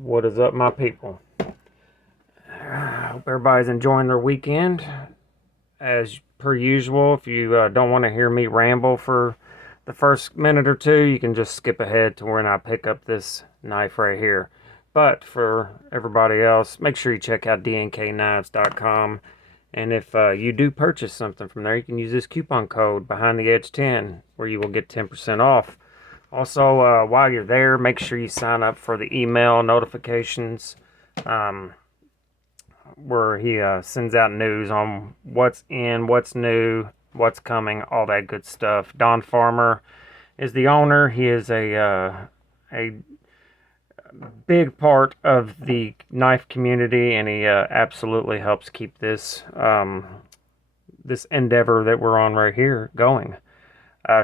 What is up, my people? Hope everybody's enjoying their weekend. As per usual, if you don't want to hear me ramble for the first minute or two, you can just skip ahead to when I pick up this knife right here. But for everybody else, make sure you check out DNKKnives.com. And if you do purchase something from there, you can use this coupon code Behind the Edge 10, where you will get 10% off. Also, while you're there, make sure you sign up for the email notifications, where he sends out news on what's in, what's new, what's coming, all that good stuff. Don Farmer is the owner. He is a big part of the knife community, and he absolutely helps keep this this endeavor that we're on right here going.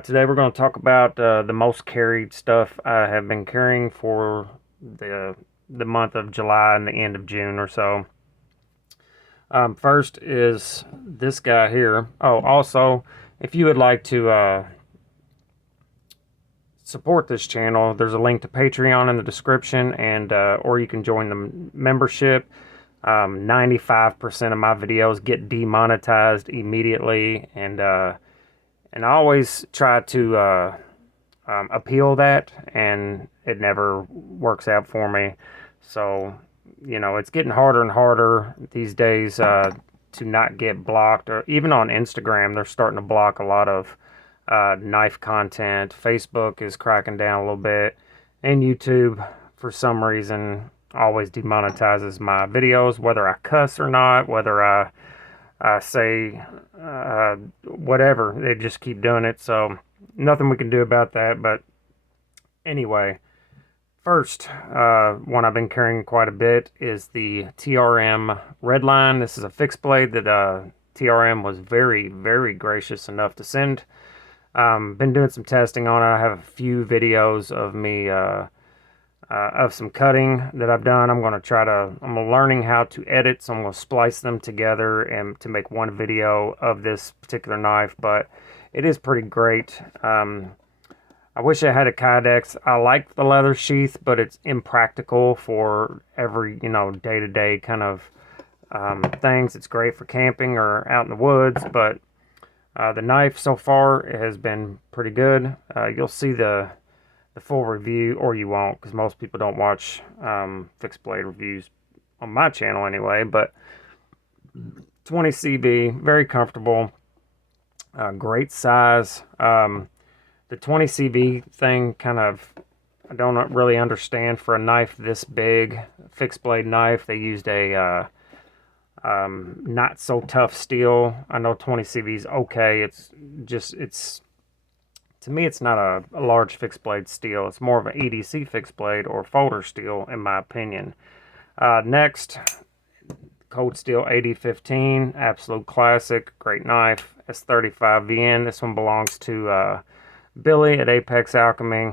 Today we're going to talk about the most carried stuff I have been carrying for the month of July and the end of June or so. First is this guy here. Oh, also, if you would like to support this channel, there's a link to Patreon in the description, and or you can join the membership. 95% of my videos get demonetized immediately, and I always try to appeal that, and it never works out for me. So, you know, it's getting harder and harder these days to not get blocked. Or even on Instagram, they're starting to block a lot of knife content. Facebook is cracking down a little bit. And YouTube, for some reason, always demonetizes my videos, whether I cuss or not, whether I say whatever. They just keep doing it, so nothing we can do about that. But anyway, first one I've been carrying quite a bit is the TRM Red Line. This is a fixed blade that TRM was very, very gracious enough to send. Been doing some testing on it. I have a few videos of me of some cutting that I've done. I'm learning how to edit, so I'm going to splice them together and to make one video of this particular knife, but it is pretty great. I wish I had a Kydex. I like the leather sheath, but it's impractical for every, day-to-day kind of things. It's great for camping or out in the woods, but the knife so far has been pretty good. You'll see the full review, or you won't, because most people don't watch fixed blade reviews on my channel anyway. But 20 CV, very comfortable, great size. The 20 CV thing, kind of, I don't really understand. For a knife this big, fixed blade knife, they used a not so tough steel. I know 20 CV is okay. To me, it's not a large fixed blade steel. It's more of an EDC fixed blade or folder steel, in my opinion. Next, Cold Steel 8015, absolute classic, great knife. S35VN. This one belongs to Billy at Apex Alchemy.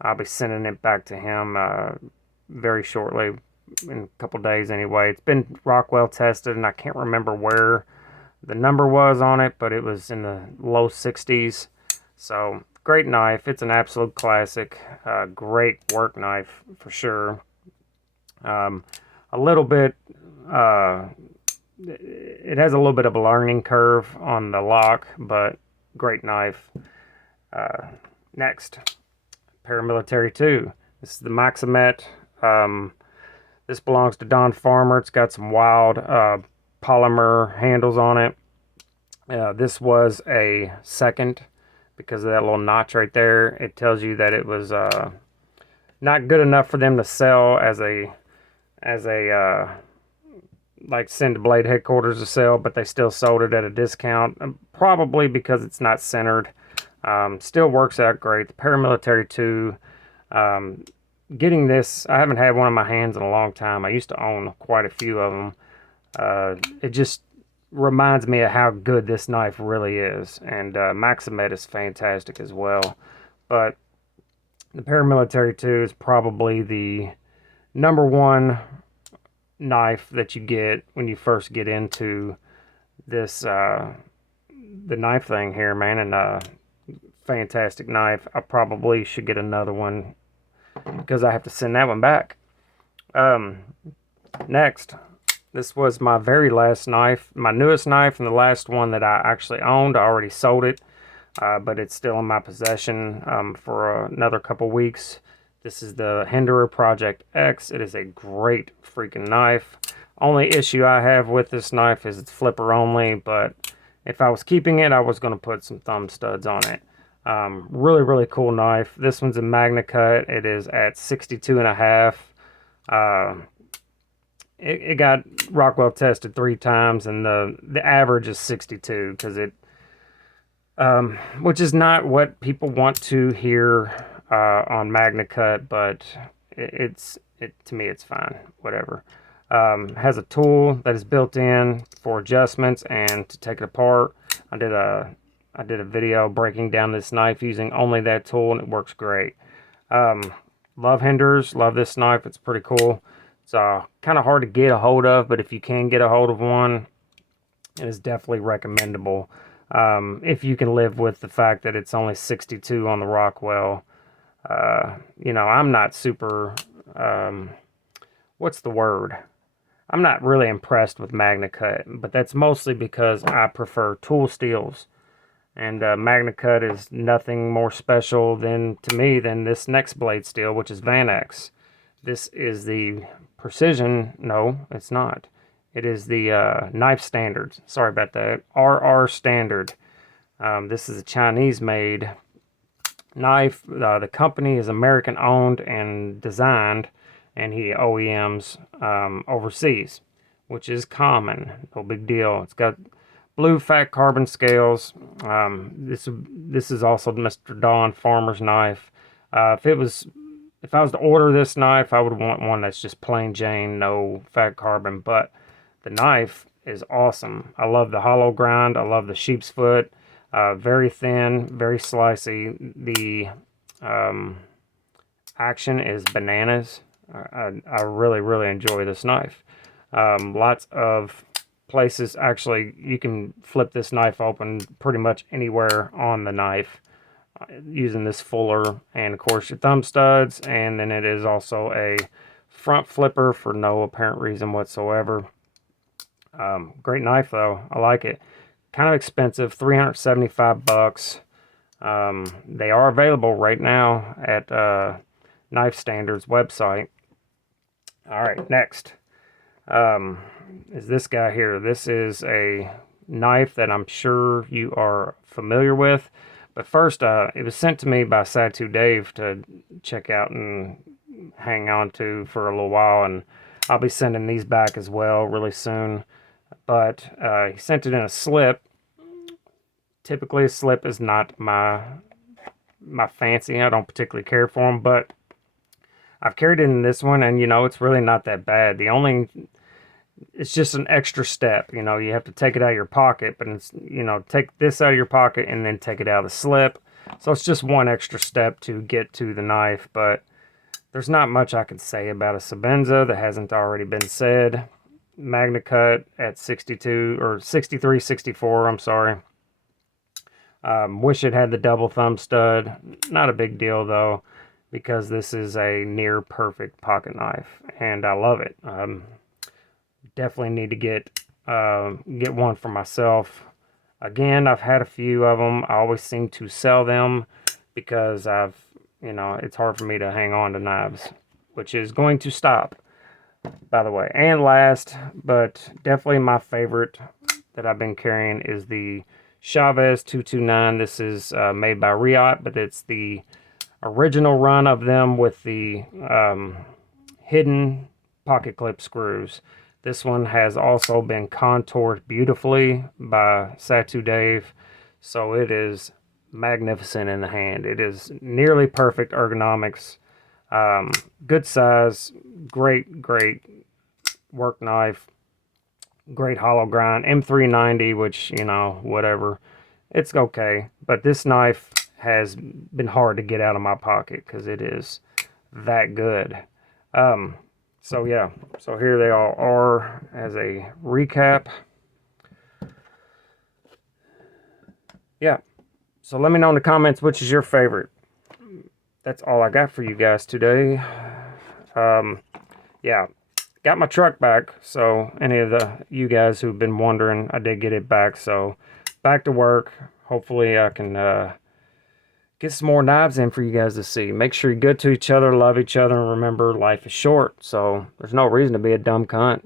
I'll be sending it back to him very shortly, in a couple days anyway. It's been Rockwell tested, and I can't remember where the number was on it, but it was in the low 60s. So, great knife. It's an absolute classic. Great work knife, for sure. A little bit, it has a little bit of a learning curve on the lock, but great knife. Next, Paramilitary 2. This is the Maximet. This belongs to Don Farmer. It's got some wild polymer handles on it. This was a second, because of that little notch right there. It tells you that it was not good enough for them to sell as a like send to Blade headquarters to sell, but they still sold it at a discount, probably because it's not centered. Still works out great. The Paramilitary 2, getting this, I haven't had one in my hands in a long time. I used to own quite a few of them. It just reminds me of how good this knife really is, and Maximet is fantastic as well. But the Paramilitary 2 is probably the number one knife that you get when you first get into this the knife thing here, man. And fantastic knife. I probably should get another one, because I have to send that one back. Next, this was my very last knife, my newest knife, and the last one that I actually owned. I already sold it, but it's still in my possession for another couple weeks. This is the Hinderer Project X. It is a great freaking knife. Only issue I have with this knife is it's flipper only, but if I was keeping it, I was going to put some thumb studs on it. Really, really cool knife. This one's a Magna Cut. It is at 62.5. It got Rockwell tested 3 times, and the average is 62 because it, which is not what people want to hear on Magna Cut, but to me it's fine. Whatever. Has a tool that is built in for adjustments and to take it apart. I did a video breaking down this knife using only that tool, and it works great. Love Hinderers, love this knife. It's pretty cool. It's kind of hard to get a hold of, but if you can get a hold of one, it is definitely recommendable. If you can live with the fact that it's only 62 on the Rockwell. You know, I'm not super, what's the word? I'm not really impressed with Magna Cut, but that's mostly because I prefer tool steels. And Magna Cut is nothing more special to me than this next blade steel, which is Van X. This is the precision, no, it's not. It is the knife standards. Sorry about that. RR standard. This is a Chinese-made knife. The company is American owned and designed, and he OEMs overseas, which is common. No big deal. It's got blue fat carbon scales. This is also Mr. Don Farmer's knife. If I was to order this knife, I would want one that's just plain Jane, no fat carbon. But the knife is awesome. I love the hollow grind. I love the sheep's foot. Very thin, very slicey. The action is bananas. I really, really enjoy this knife. Lots of places, actually, you can flip this knife open pretty much anywhere on the knife using this fuller, and of course your thumb studs, and then it is also a front flipper for no apparent reason whatsoever. Great knife though. I like it. Kind of expensive, 375 bucks. They are available right now at Knife Standard's website. All right, next is this guy here. This is a knife that I'm sure you are familiar with. But first, it was sent to me by Satu Dave to check out and hang on to for a little while, and I'll be sending these back as well really soon. But he sent it in a slip. Typically, a slip is not my fancy. I don't particularly care for them, but I've carried it in this one, and you know, it's really not that bad. It's just an extra step. You know, you have to take it out of your pocket, but it's, you know, take this out of your pocket and then take it out of the slip. So it's just one extra step to get to the knife, but there's not much I can say about a Sebenza that hasn't already been said. Magna Cut at 62 or 63, 64, I'm sorry. Wish it had the double thumb stud. Not a big deal though, because this is a near perfect pocket knife and I love it. Definitely need to get one for myself. Again, I've had a few of them. I always seem to sell them because it's hard for me to hang on to knives, which is going to stop, by the way. And last, but definitely my favorite that I've been carrying is the Chavez 229. This is made by Reackon, but it's the original run of them with the hidden pocket clip screws. This one has also been contoured beautifully by Satu Dave, so it is magnificent in the hand. It is nearly perfect ergonomics, good size, great work knife, great hollow grind, M390, which, you know, whatever, it's okay. But this knife has been hard to get out of my pocket because it is that good. So yeah, so here they all are as a recap. Yeah, so let me know in the comments which is your favorite. That's all I got for you guys today. yeah, got my truck back. So any of you guys who've been wondering, I did get it back. So back to work. Hopefully I can get some more knives in for you guys to see. Make sure you're good to each other, love each other, and remember life is short. So there's no reason to be a dumb cunt.